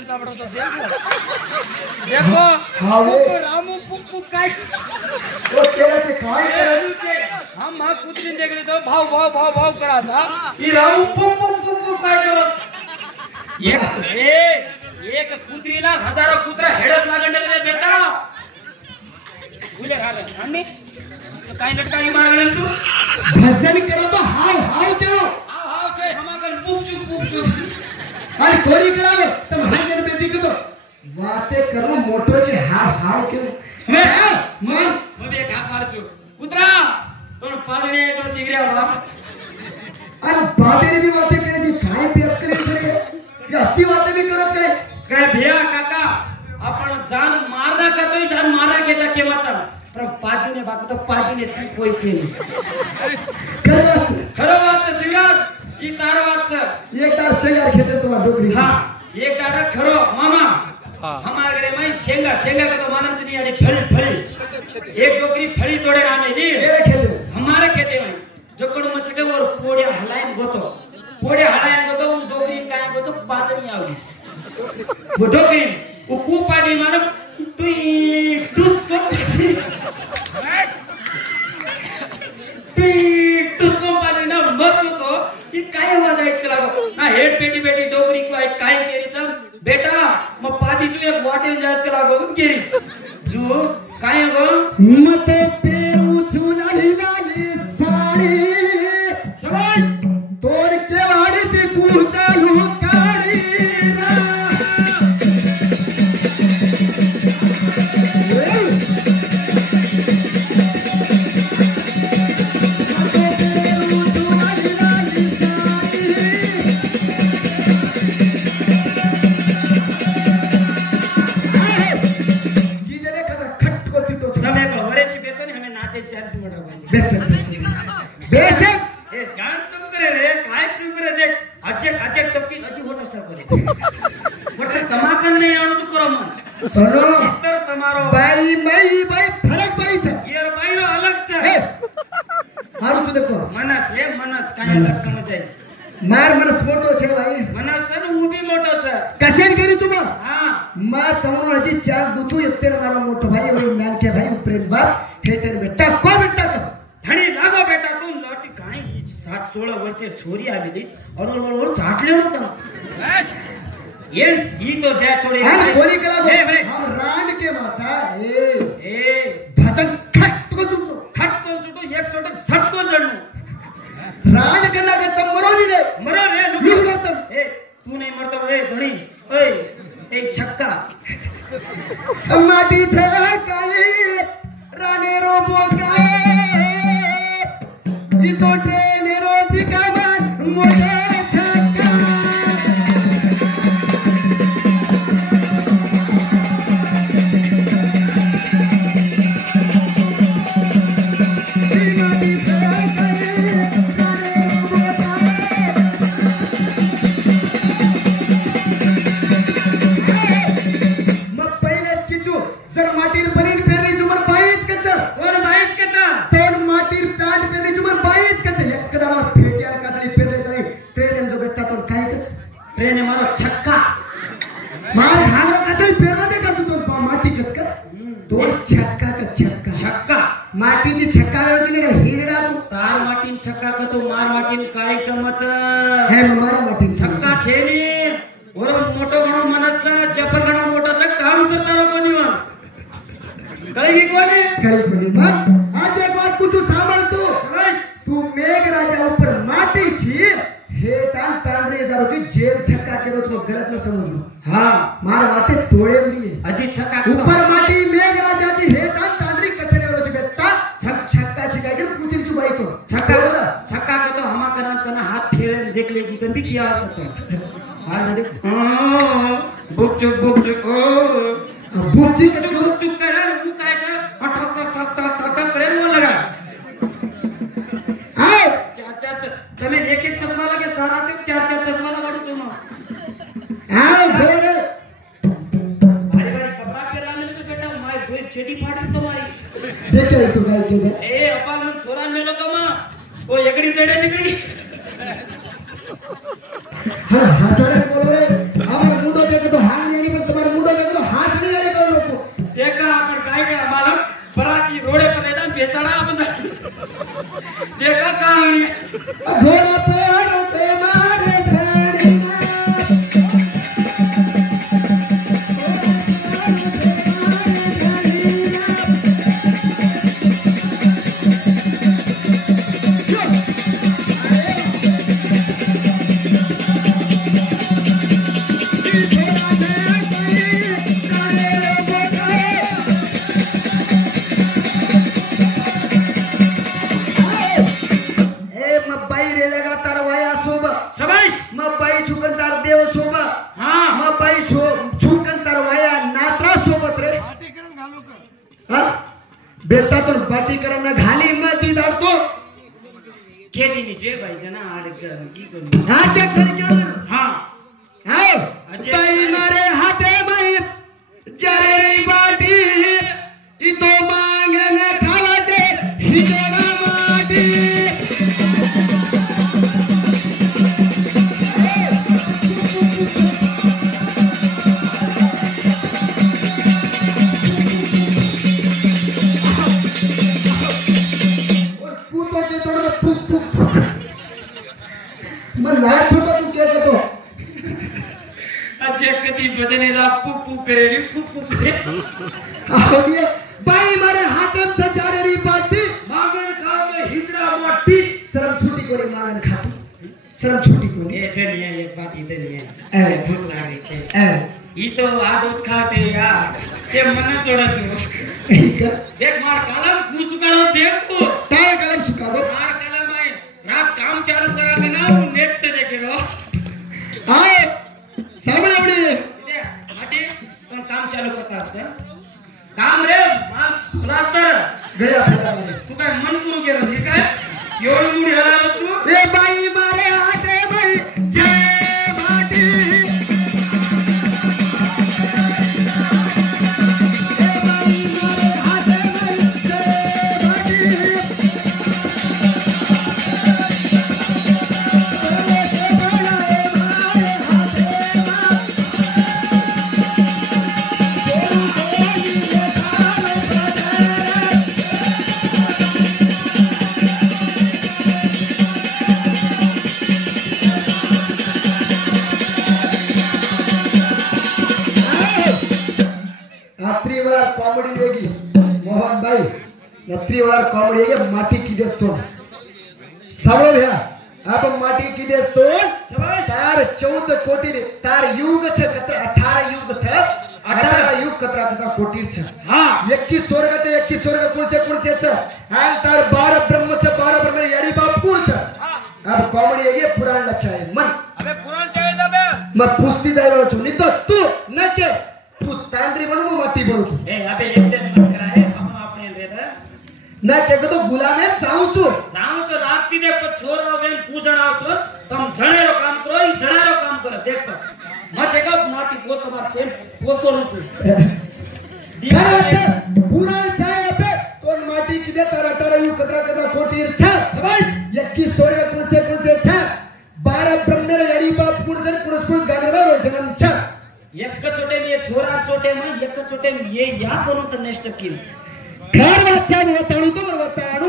पागल सापड़ो तो देखो देखो रामू पुक काय वो तेरा से काय राजू चे हम मां कुत्री देख रहे तो भाव भाव भाव भाव करा था ये रामू पुक काय करो एक कुत्रीला हजारो कुत्रा हेडच लागण रे बेटा बोले राजा आम्ही तो काय लटकाई मारले तू भजन करो तो हाव हाव दो हाव छे हमाकन पुक चुप अरे कोरी करावे तुम भजन बेटी को तो बातें करो मोटो छे हाव हाव के मैं एक हाथ मार छु कुत्रा तो पादणे तो तिगऱ्या बाप अरे बातें भी बातें करे जी काय पेट करे छे ये असी बातें भी करत काय भैया काका आपण जान मारना करतोय जान मारा केचा केवाचा पण पादीने बाकी तो पादीनेच की कोई केली खरं वाच शिवात ही तार वाच एक तार शेंगार खेते तुम्हारा डोकरी हां एक दाडा खरो मामा हमारे घरे में शेंगा का तो मालूम नहीं आने फली एक डोकरी फली तोड़े नामे नहीं मेरे खेते हमारे खेते में जो कोण मचके और पोड़े हलाइन गोतो डोकरी काय गोतो पादणी आवलीस वो डोकरी वो खूप पादी मालूम तू टुसको पादी ना मस्त होतो ही काय मजा इतकं लागो ना हेड पेटी डोकरी को काय केरीचा बेटा मग पादीचू एक वाटेल जात का लागो केरी जो काय गो मते पे उचुलाडी लागी साडी समज तोर के वाडी ती कुचालू काडी सुनो इतर तमारो बाई फरक बाई छ यार बाईरो अलग छ मारू छु देखो मनस काय अलग समजायस मार मनस मोटो छे भाई मनस तर उभी मोटो छ कशेन करी तुम हां मा तमरो हजी चार्ज दुचू येतेर मारो मोटो भाई ओय मान के भाई प्रेम बाप हेटर बेटा को बेटा धणी लागो बेटा तू लटी काय 7-16 वर्षे छोरी आली और चाटले होता ये ही तो जय छोड़ी हां कोरी कला ए भाई हम रांड के माचा ए भजन खट को छुटो एक छोटे सट को जड़नो रांड करना के तम मरो रे लुक तुम ए तू नहीं मरता ए धणी ए एक छक्का माटी छकाई राने रो बोकाए ई तो ट्रेन रो दिखावा मोटे ट्रेन मारो छक्का मार खानो का तो पेरना देखा तू तो माटी कच का तो छक्का माटी दी छक्का वेची ने हीरडा तू तार माटीन छक्का का तो मार माटीन काय कमत हे मार माटी छक्का छे नी और मोटो घणो मनस जपर घणो मोटो छ काम करता रो कोनी वन कोनी मत आज एक बात कुछ सांभळ तू मेघ राजा ऊपर माटी छी हे तान तांडरे जारो छी जेब छक्का के रोज को गलत न समझो हां मार बातें तोड़े भी अजी छक्का ऊपर माटी मेघ राजा छी हे तान तांडरी कसरे रोज बेटा छक्का छिका के पूछी छु भाई को छक्का के तो हमा करना हाथ फेरे देख लेगी कंदी किया छक्का हां देख बुक चुक ओ बुक चुक करे वो काय का ठक करे वो लगा हां चार તમે એક ચશ્મા લાગે સારા તે ચાર ચશ્મા લગાડું છું માં हां बोले भारी कपड़ा पहरा मिल तो बेटा माय दो चेडी फाड़ी तुम्हारी देखे तो भाई के ए अपाल मन छोरा मेलो तो मां वो एकड़ी सेड़े निकली हां हां बोल रे हमारे मुंडो देखे तो हां नहीं पण तुम्हारा मुंडा देखो हाथ नहीं आले का लोग देखा आपण काय काय आम्हाला पराठी रोडे पर येतात बेसाडा आपण देखा कहाणी घोड़ा पहाड़ों से मारे ढाड़िया बेटा तो बाती करना घाली मत इधर तो के दिनी जे भाई जना आड़ की करू हां चेक कर क्या हां हां भाई मारे हाथे में जरे बाटी ई तो मांगे न खावा छे हिजड़ा माटी लाज छोटा तू क्या कहतो अच्छे कती बदने दा पुप्पू करे रे पुप्पू करे ये बाई मारे हाथम से जारे री बाटी मागन खाओ तो हिजड़ा मोटी शर्म छूटी कोरे मागन खाती शर्म छूटी कोरे ए दनिया एक बात दनिया ए भूख लागे छे ई तो आदोच खा छे यार से मन चोड़ा छो देख मार कलम कुसुकारो देख तो काय कलम सुकारो मार कलम है रात काम चालू करा के ना नेट ते देखे रो आए सामने अपने दे माटी पण काम चालू करता है काम रे माल प्लास्टर गया फला तू काय मन करू गेलो छे काय एवढी मुडी हलालो तू ए बाई मारे हाथे बाई जय माटी कॉमेडी देगी मोहन भाई नत्रीवार कॉमेडी है माटी की देस्तो सवाल है आप माटी की देस्तो तार 14 कोटी तार युग छे 18 युग छे 18 युग कतरा कोटी छे हां 21 स्वर्ग छे 21 स्वर्ग कुण छे छे हाल तार 12 ब्रह्म छे 12 ब्रह्म याडी बाप कुण छे अब कॉमेडी है पुराण लक्षाय मन अबे पुराण चाहिए दबे मैं पूछती जायलो छु नहीं तो तू न के तू तांड्री बनू माटी बनू छु ए अबे एक से मत करा है हम अपने देता ना के तो गुलाम है जाऊ छु राती दे पर छोरा वेन पूजण आवतो तम जणेरो काम करो ई जणारो काम करे देख पर मचे का माटी पो तमार सेम पोस्तो नु छु पूरा चाय पे कोन माटी की दे तारा तारा यू कतरा कोटी छ समझ 21 स्वर्ग कुण से छ 12 ब्रह्मेर यडी बाप कुण गागरा जन्म छ एक छोटे में ये छोरा छोटे में एक छोटे में ये या करू तर नेक्स्ट किल घर वाचा बताणू तो बताणू